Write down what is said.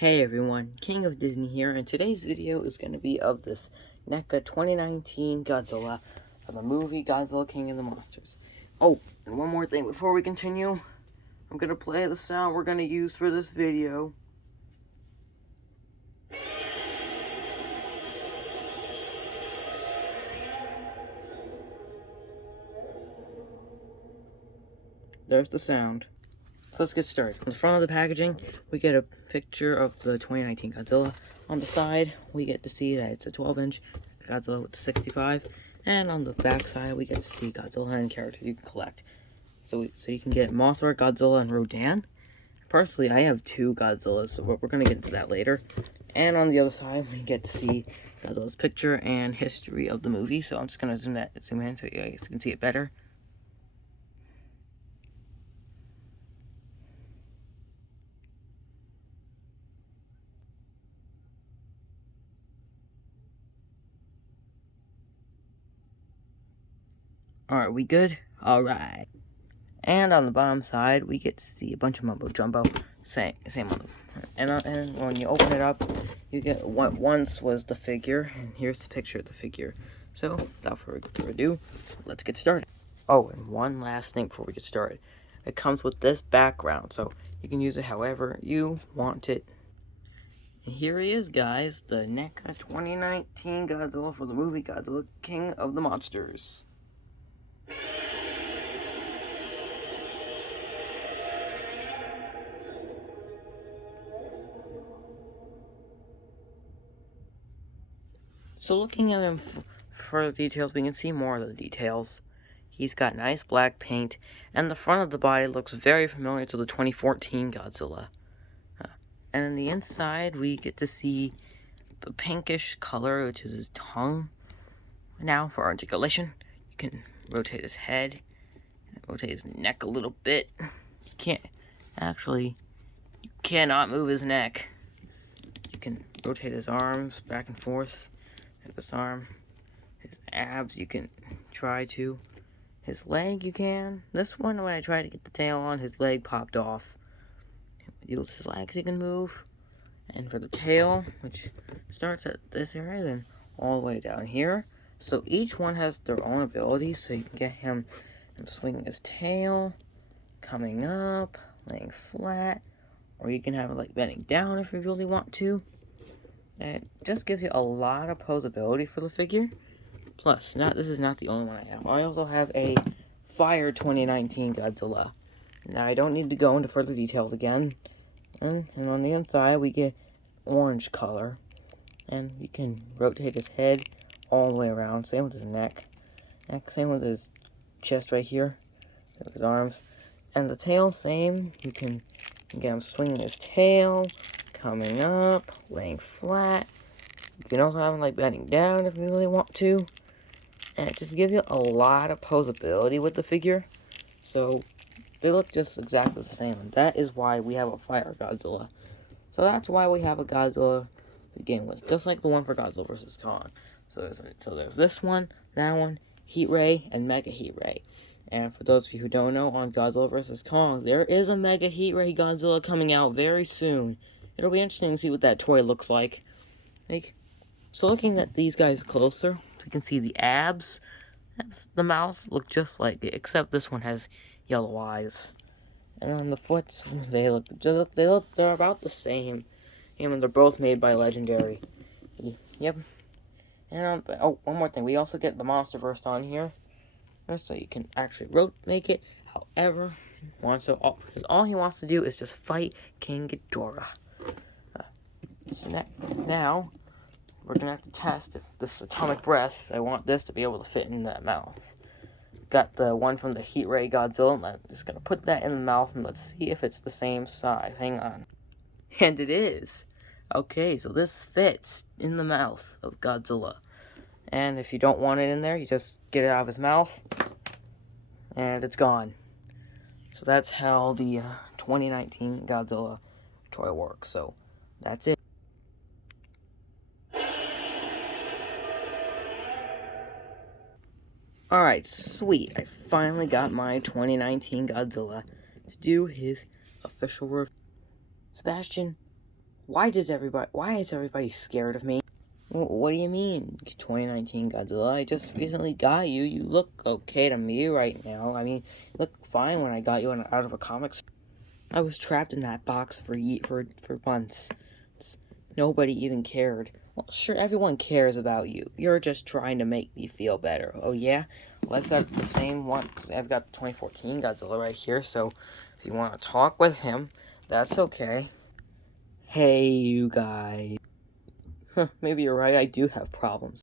Hey everyone, King of Disney here, and today's video is going to be of this NECA 2019 Godzilla of the movie Godzilla King of the Monsters. Oh, and one more thing before we continue, I'm going to play the sound we're going to use for this video. There's the sound. So let's get started. On the front of the packaging, we get a picture of the 2019 Godzilla. On the side, we get to see that it's a 12-inch Godzilla with the 65. And on the back side, we get to see Godzilla and characters you can collect. So you can get Mothra, Godzilla, and Rodan. Personally, I have 2 Godzillas, so we're going to get into that later. And on the other side, we get to see Godzilla's picture and history of the movie. So I'm just going to zoom in so you guys can see it better. Alright, we good? Alright. And on the bottom side, we get to see a bunch of mumbo jumbo. Same on the... And when you open it up, you get what once was the figure. And here's the picture of the figure. So, without further ado, let's get started. Oh, and one last thing before we get started. It comes with this background, so you can use it however you want it. And here he is, guys. The NECA 2019 Godzilla for the movie Godzilla King of the Monsters. So looking at him for the details, we can see more of the details. He's got nice black paint, and the front of the body looks very familiar to the 2014 Godzilla. And on the inside, we get to see the pinkish color, which is his tongue. Now for articulation, you can rotate his head, rotate his neck a little bit. You cannot move his neck. You can rotate his arms back and forth. This arm, his abs, you can try to. His leg, you can. This one, when I tried to get the tail on, his leg popped off. Use his legs, you can move. And for the tail, which starts at this area, then all the way down here. So each one has their own abilities, so you can get him swinging his tail, coming up, laying flat, or you can have it like bending down if you really want to. And it just gives you a lot of posability for the figure. Plus, this is not the only one I have. I also have a Fire 2019 Godzilla. Now, I don't need to go into further details again. And on the inside, we get orange color. And you can rotate his head all the way around. Same with his neck. Same with his chest right here. His arms. And the tail, same. You can get him swinging his tail, coming up, laying flat. You can also have him like bending down if you really want to. And it just gives you a lot of posability with the figure. So they look just exactly the same. And that is why we have a Fire Godzilla. So that's why we have a Godzilla to begin with. Just like the one for Godzilla vs. Kong. So there's this one, that one, Heat Ray, and Mega Heat Ray. And for those of you who don't know, on Godzilla vs. Kong, there is a Mega Heat Ray Godzilla coming out very soon. It'll be interesting to see what that toy looks like. So looking at these guys closer, you can see the abs. The mouths look just like it, except this one has yellow eyes. And on the foots, they're about the same. And they're both made by Legendary. Yep. And one more thing, we also get the Monsterverse on here, so you can actually make it however you want. So all he wants to do is just fight King Ghidorah. So now we're gonna have to test if this atomic breath. I want this to be able to fit in that mouth. Got the one from the Heat Ray Godzilla. And I'm just gonna put that in the mouth and let's see if it's the same size. Hang on. And it is. Okay, so this fits in the mouth of Godzilla. And if you don't want it in there, you just get it out of his mouth, and it's gone. So that's how the 2019 Godzilla toy works. So that's it. Alright, sweet. I finally got my 2019 Godzilla to do his official review. Sebastian, Why is everybody scared of me? What do you mean, 2019 Godzilla? I just recently got you. You look okay to me right now. I mean, you look fine when I got you out of a comics. I was trapped in that box for months. Nobody even cared. Well, sure, everyone cares about you. You're just trying to make me feel better. Oh, yeah? Well, I've got the same one. I've got 2014 Godzilla right here, so if you want to talk with him, that's okay. Hey, you guys. Maybe you're right, I do have problems.